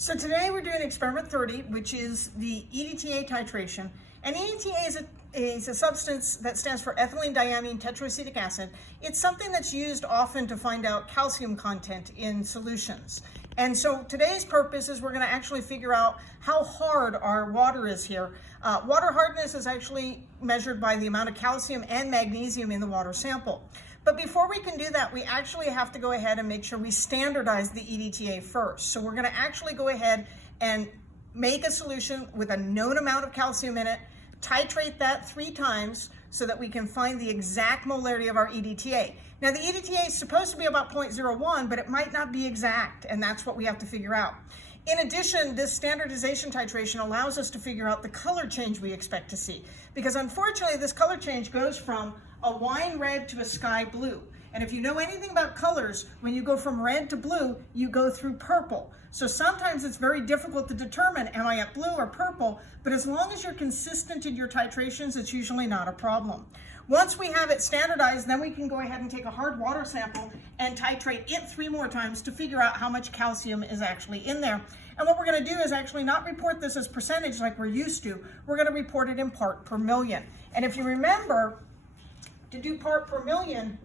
So today we're doing experiment 30, which is the EDTA titration. And EDTA is a substance that stands for ethylene diamine tetraacetic acid. It's something that's used often to find out calcium content in solutions. And so today's purpose is we're going to actually figure out how hard our water is here. Water hardness is actually measured by the amount of calcium and magnesium in the water sample. But before we can do that, we actually have to go ahead and make sure we standardize the EDTA first. So we're going to actually go ahead and make a solution with a known amount of calcium in it, titrate that 3 times so that we can find the exact molarity of our EDTA. Now the EDTA is supposed to be about 0.01, but it might not be exact, and that's what we have to figure out. In addition, this standardization titration allows us to figure out the color change we expect to see, because unfortunately this color change goes from a wine red to a sky blue. And if you know anything about colors, when you go from red to blue, you go through purple. So sometimes it's very difficult to determine, am I at blue or purple? But as long as you're consistent in your titrations, it's usually not a problem. Once we have it standardized, then we can go ahead and take a hard water sample and titrate it 3 more times to figure out how much calcium is actually in there. And what we're going to do is actually not report this as percentage like we're used to. We're going to report it in part per million. And if you remember, to do part per million,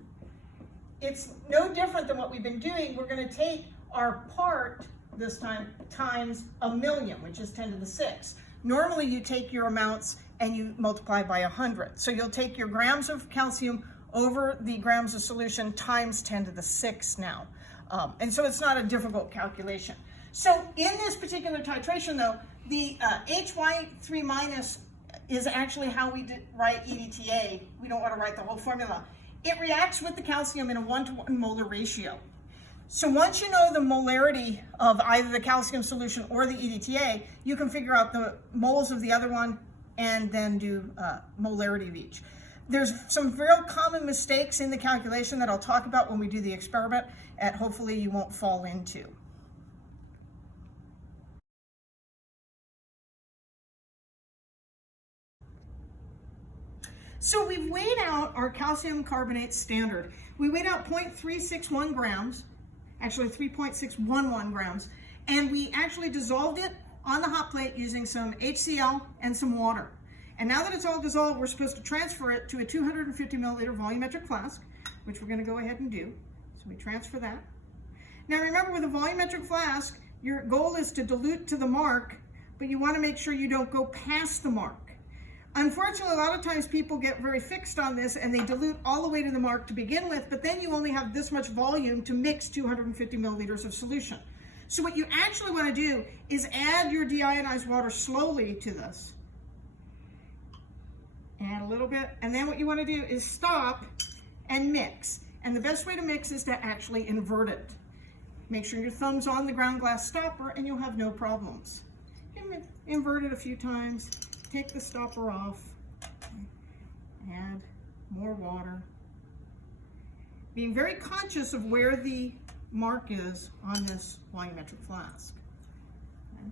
it's no different than what we've been doing. We're going to take our part this time times a million, which is 10 to the 6. Normally you take your amounts and you multiply by 100. So you'll take your grams of calcium over the grams of solution times 10 to the 6 now. And so it's not a difficult calculation. So in this particular titration though, the HY3 minus is actually how we write EDTA. We don't want to write the whole formula. It reacts with the calcium in a 1-to-1 molar ratio. So once you know the molarity of either the calcium solution or the EDTA, you can figure out the moles of the other one and then do molarity of each. There's some real common mistakes in the calculation that I'll talk about when we do the experiment, and hopefully you won't fall into. So we've weighed out our calcium carbonate standard. We weighed out 0.361 grams, actually 3.611 grams, and we actually dissolved it on the hot plate using some HCl and some water. And now that it's all dissolved, we're supposed to transfer it to a 250 milliliter volumetric flask, which we're going to go ahead and do. So we transfer that. Now remember, with a volumetric flask, your goal is to dilute to the mark, but you want to make sure you don't go past the mark. Unfortunately, a lot of times people get very fixed on this and they dilute all the way to the mark to begin with, but then you only have this much volume to mix 250 milliliters of solution. So what you actually want to do is add your deionized water slowly to this. Add a little bit, and then what you want to do is stop and mix. And the best way to mix is to actually invert it. Make sure your thumb's on the ground glass stopper and you'll have no problems. Invert it a few times. Take the stopper off, add more water. Being very conscious of where the mark is on this volumetric flask. Okay.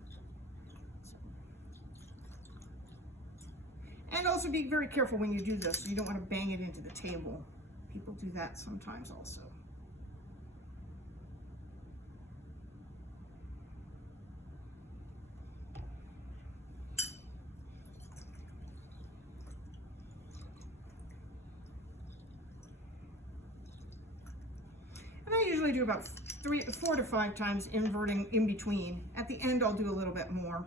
And also be very careful when you do this. You don't want to bang it into the table. People do that sometimes also. I usually do about 4 to 5 times inverting in between. At the end, I'll do a little bit more.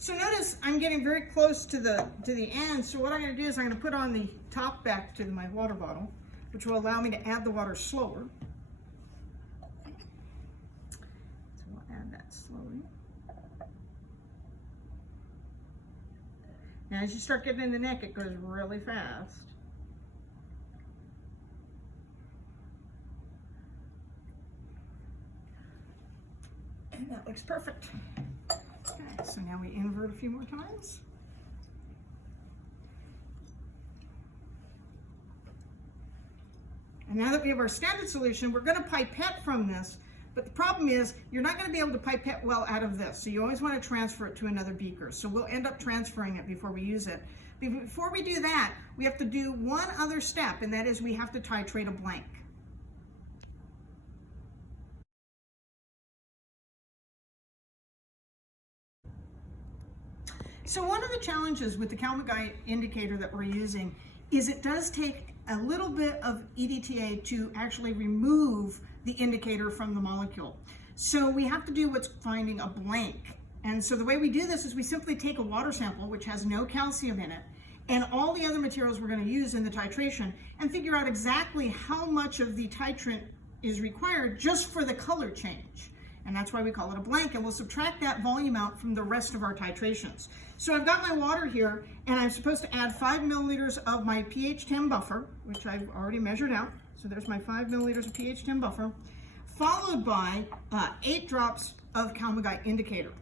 So notice I'm getting very close to the end. So what I'm going to do is I'm going to put on the top back to my water bottle, which will allow me to add the water slower. So we'll add that slowly. Now as you start getting in the neck, it goes really fast. And that looks perfect. Okay, so now we invert a few more times. And now that we have our standard solution, we're going to pipette from this, but the problem is you're not going to be able to pipette well out of this. So you always want to transfer it to another beaker. So we'll end up transferring it before we use it. Before we do that, we have to do one other step, and that is we have to titrate a blank. So one of the challenges with the Kalmagai indicator that we're using is it does take a little bit of EDTA to actually remove the indicator from the molecule. So we have to do what's finding a blank. And so the way we do this is we simply take a water sample, which has no calcium in it, and all the other materials we're going to use in the titration, and figure out exactly how much of the titrant is required just for the color change. And that's why we call it a blank, and we'll subtract that volume out from the rest of our titrations. So I've got my water here, and I'm supposed to add 5 milliliters of my pH 10 buffer, which I've already measured out. So there's my 5 milliliters of pH 10 buffer, followed by 8 drops of Kalmagai indicator.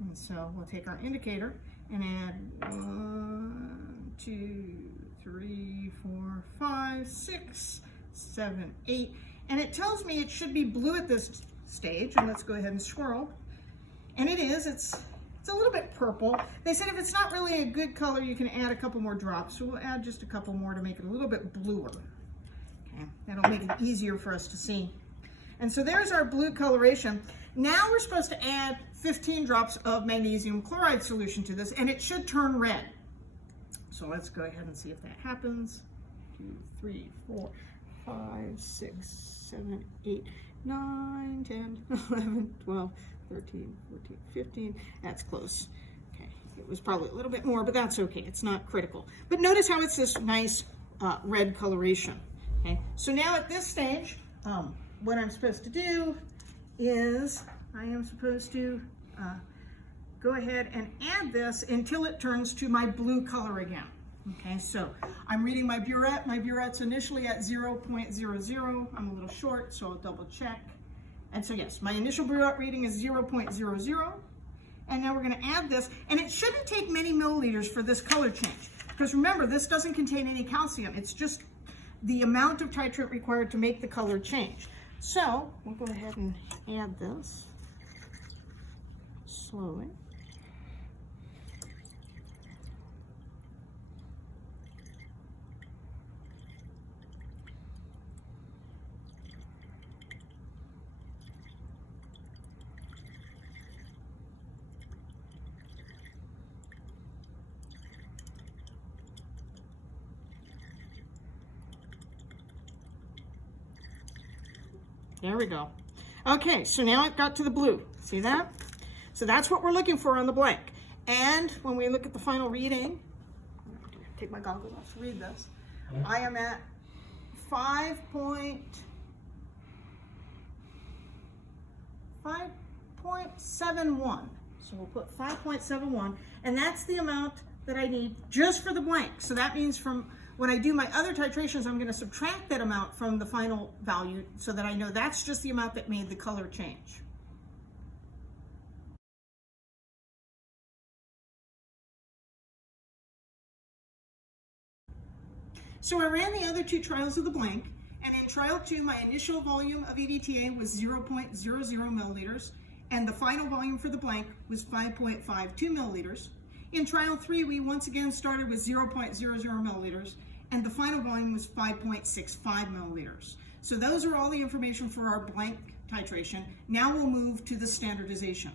And so we'll take our indicator and add 1, 2, 3, 4, 5, 6, 7, 8. And it tells me it should be blue at this stage, and let's go ahead and swirl. And it is, it's a little bit purple. They said if it's not really a good color, you can add a couple more drops. So we'll add just a couple more to make it a little bit bluer. Okay, that'll make it easier for us to see. And so there's our blue coloration. Now we're supposed to add 15 drops of magnesium chloride solution to this, and it should turn red. So let's go ahead and see if that happens. 2, 3, 4, 5, 6, 7, 8, 9, 10, 11, 12, 13, 14, 15. That's close. Okay, it was probably a little bit more, but that's okay. It's not critical. But notice how it's this nice red coloration. Okay, so now at this stage, what I'm supposed to do is I am supposed to go ahead and add this until it turns to my blue color again. Okay, so I'm reading my burette. My burette's initially at 0.00. I'm a little short, so I'll double check. And so yes, my initial burette reading is 0.00. And now we're going to add this, and it shouldn't take many milliliters for this color change. Because remember, this doesn't contain any calcium. It's just the amount of titrant required to make the color change. So we'll go ahead and add this slowly. There we go. Okay, so now it got to the blue. See that? So that's what we're looking for on the blank. And when we look at the final reading, take my goggles off to read this, I am at 5.71. So we'll put 5.71, and that's the amount that I need just for the blank. So that means from when I do my other titrations, I'm going to subtract that amount from the final value so that I know that's just the amount that made the color change. So I ran the other 2 trials of the blank, and in trial 2, my initial volume of EDTA was 0.00 milliliters, and the final volume for the blank was 5.52 milliliters. In trial 3, we once again started with 0.00 milliliters, and the final volume was 5.65 milliliters. So those are all the information for our blank titration. Now we'll move to the standardization.